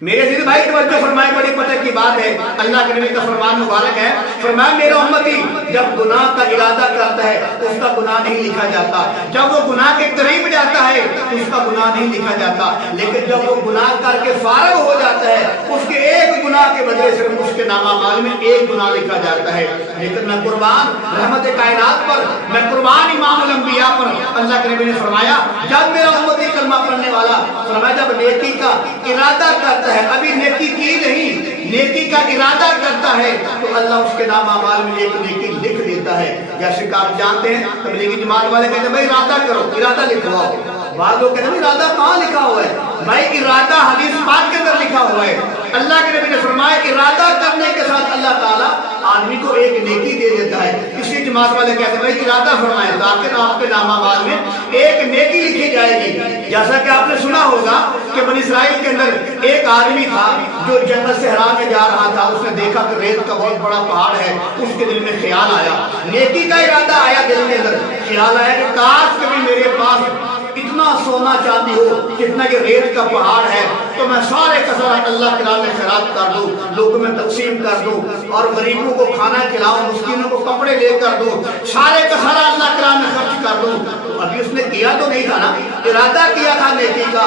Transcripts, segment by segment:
میرے عزیز بھائی توجہ فرمائے، بڑی پتہ کی بات ہے، اللہ کے نبی کا فرمان مبارک ہے، فرمایا میرا امتی جب گناہ کا ارادہ کرتا ہے اس کا گناہ نہیں لکھا جاتا، جب وہ گناہ کے قریب جاتا ہے اس کا گناہ نہیں لکھا جاتا، لیکن جب وہ گناہ کر کے فارغ ہو جاتا ہے اس کے ایک گناہ کے بدلے سے اس کے نامہ اعمال میں ایک گناہ لکھا جاتا ہے۔ لیکن میں قربان رحمت کائنات پر، میں قربان امام الانبیاء پر، اللہ کے نبی نے فرمایا جب میرا امتی کلمہ پڑھنے والا فرمایا جب نیکی کا ارادہ کرتا ہے، ابھی نیکی کی نہیں، نیکی کا ارادہ کرتا ہے تو اللہ اس کے نام اعمال میں ایک نیکی لکھ دیتا ہے۔ جیسے کہ آپ جانتے ہیں تبلیغی جماعت والے کہتے ہیں بھائی ارادہ کرو، ارادہ لکھواؤ، بعض لوگ کہتے ہیں ارادہ کہاں لکھا ہوا ہے؟ بھائی ارادہ حدیث پاک کے اندر لکھا ہوا ہے، اللہ کے نبی نے فرمایا ارادہ کرنے کے ساتھ اللہ تعالیٰ آدمی کو ایک نیکی دے دیتا ہے۔ اسی جماعت والے کہتے ہیں بھائی ارادہ فرمائے تاکہ آپ کے نام اعمال میں ایک نیکی لکھی جائے گی۔ جیسا کہ آپ نے سنا ہوگا کہ بنی اسرائیل کے اندر ایک آدمی تھا جو جنت سے حرام میں جا رہا تھا، اس نے دیکھا کہ ریت کا بہت بڑا پہاڑ ہے، اس کے دل میں خیال آیا، نیکی کا ارادہ آیا دل کے اندر، خیال آیا کہ کاش کبھی میرے پاس اتنا سونا چاندی ہو جتنا کہ ریت کا پہاڑ ہے تو میں سارے کا سارا اللہ کے نام میں خیرات کر دوں، لوگوں میں تقسیم کر دوں اور غریبوں کو کھانا کھلاؤں، مسکینوں کو کپڑے لے کر دوں، سارے کا سارا اللہ کے نام میں خرچ کر دوں۔ تو ابھی اس نے کیا تو نہیں تھا نا، ارادہ کیا تھا نیکی کا،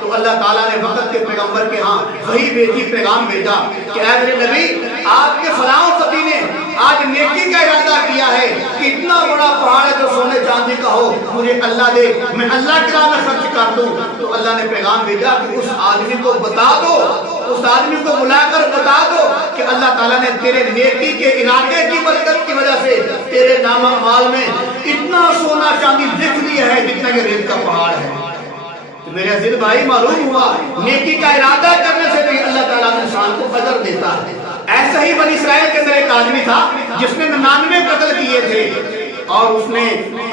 تو اللہ تعالیٰ نے وقت کے پیغمبر کے ہاں وہی بھیجی، پیغام بھیجا کہ اے میرے نبی آپ کے فلاں پتی نے آج نیکی کا ارادہ کیا ہے کہ اتنا بڑا پہاڑ ہے جو سونے چاندی کا ہو مجھے اللہ دے، میں اللہ کے راہ میں خرچ کر دوں۔ تو اللہ نے پیغام بھیجا کہ اس آدمی کو بتا دو، اس آدمی کو بلا کر بتا دو کہ اللہ تعالیٰ نے تیرے نیکی کے ارادے کی برکت کی وجہ سے تیرے نام اعمال میں اتنا سونا چاندی لکھ دیا ہے جتنا کہ ریت کا پہاڑ ہے۔ میرے عزیز بھائی معلوم ہوا نیکی کا ارادہ کرنے سے بھی اللہ تعالیٰ انسان کو اجر دیتا ہے۔ ایسا ہی بنی اسرائیل کے اندر ایک آدمی تھا جس نے 99 قتل کیے تھے اور اس نے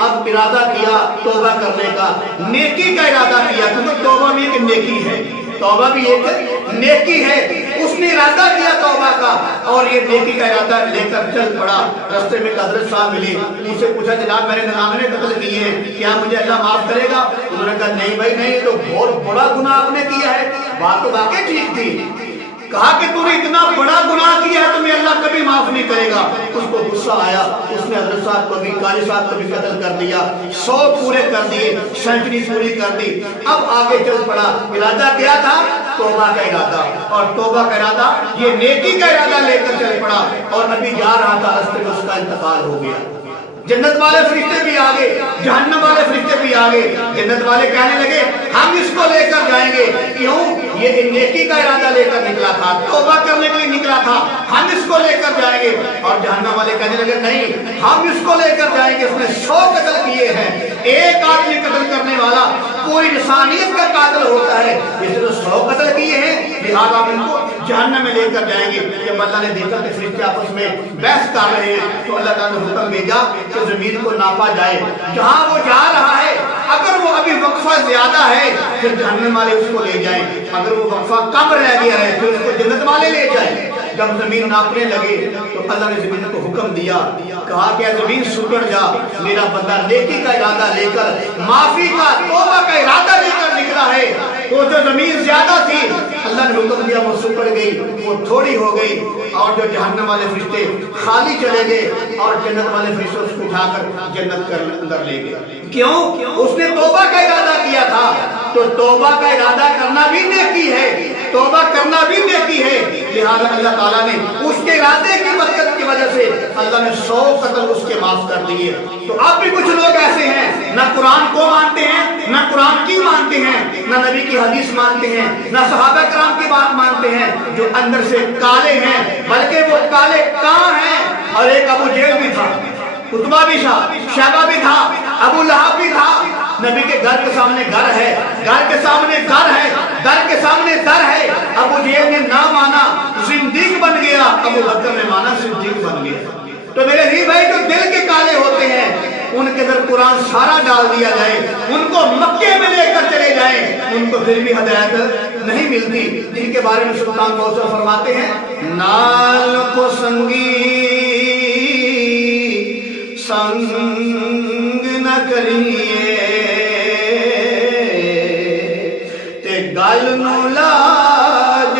اب ارادہ کیا توبہ کرنے کا، نیکی کا ارادہ کیا، کیونکہ توبہ بھی ایک نیکی ہے، توبہ بھی ایک نیکی ہے۔ اس نے ارادہ کیا توبہ کا اور یہ نیکی کا ارادہ لے کر چل پڑا۔ رستے میں حضرت صاحب ملی، ان سے پوچھا جناب میں نے 99 قتل کیے ہیں، کیا مجھے اللہ معاف کرے گا؟ انہوں نے کہا نہیں بھائی نہیں، تو بہت بڑا گناہ آپ نے کیا ہے۔ بات تو واقعی ٹھیک تھی، کہا کہ تو نے اتنا بڑا گناہ کیا ہے تمہیں اللہ کبھی معاف نہیں کرے گا۔ اس کو غصہ آیا، اس نے حضرت صاحب کو بھی، قاری صاحب کو بھی قتل کر دیا، 100 پورے کر دیے، سینچری پوری کر دی۔ اب آگے چل پڑا، ارادہ کیا تھا توبہ کا ارادہ، اور توبہ کا ارادہ یہ نیکی کا ارادہ لے کر چل پڑا، اور ابھی جا رہا تھا راستے میں اس کا انتقال ہو گیا۔ جنت والے فرشتے بھی آگے، جہنم والے فرشتے بھی آگے۔ جنت والے کہنے لگے ہم اس کو لے کر جائیں گے، کیوں؟ یہ نیکی کا ارادہ لے کر نکلا تھا، توبہ کرنے کے لیے نکلا تھا، ہم اس کو لے کر جائیں گے۔ اور جہنم والے کہنے لگے نہیں ہم اس کو لے کر جائیں گے، اس نے 100 قتل کیے ہیں، ایک آدمی قتل کرنے والا پوری انسانیت کا قاتل ہوتا ہے، اس نے 100 قتل کیے ہیں، لہذا ہم ان کو جہنم میں لے کر جائیں گے۔ جب اللہ نے دیکھا کہ فرشتے آپس میں بحث کر رہے ہیں تو اللہ تعالیٰ نے حکم بھیجا کہ زمین کو ناپا جائے، جہاں وہ جا رہا ہے اگر وہ ابھی وقفہ زیادہ ہے پھر جہنم والے اس کو لے جائیں، اگر وہ وقفہ کم رہ گیا ہے پھر اس کو جنت والے لے جائیں۔ جب زمین ناپنے لگے تو اللہ نے زمین کو حکم دیا، کہا کہ زمین سکڑ جا، میرا بندہ نیکی کا ارادہ لے کر، معافی کا، توبہ کا ارادہ لے کر نکلا ہے۔ تو جو زمین زیادہ تھی اللہ نے حکم دیا وہ سکڑ گئی، وہ تھوڑی ہو گئی، اور جو جہنم والے فرشتے خالی چلے گئے اور جنت والے فرشتے اس کو اٹھا کر جنت کے اندر لے گئے۔ کیوں؟ اس نے توبہ کا ارادہ کیا تھا، تو توبہ کا ارادہ کرنا بھی نیکی ہے، توبہ کرنا بھی نیکی ہے، لہذا اللہ تعالیٰ نے اس کے ارادے کی برکت کی وجہ سے اللہ نے 100 قتل اس کے معاف کر دیے۔ تو اب بھی کچھ لوگ ایسے ہیں نہ قرآن کو مانتے ہیں، نہ قرآن کی مانتے ہیں، نہ نبی کی حدیث مانتے ہیں، نہ صحابہ کرام کی بات مانتے ہیں، جو اندر سے کالے ہیں، بلکہ وہ کالے کاں ہیں۔ اور ایک ابو جہل بھی تھا، عتبہ بھی تھا، شیبہ بھی تھا، ابو لہب بھی تھا۔ نبی کے گھر کے سامنے گھر ہے، گھر کے سامنے در ہے، در کے سامنے در ہے۔ ابو جہل نے نہ مانا، زندیق بن گیا، ابو بکر نے مانا، صدیق بن گیا۔ تو میرے بھی بھائی جو دل کے کالے ہوتے ہیں ان کے اندر قرآن سارا ڈال دیا جائے، ان کو مکے میں لے کر چلے جائیں، ان کو پھر بھی ہدایت نہیں ملتی، جن کے بارے میں سلطان بہت فرماتے ہیں نال کو سنگی سنگ نہ کریے تے گل نو لاج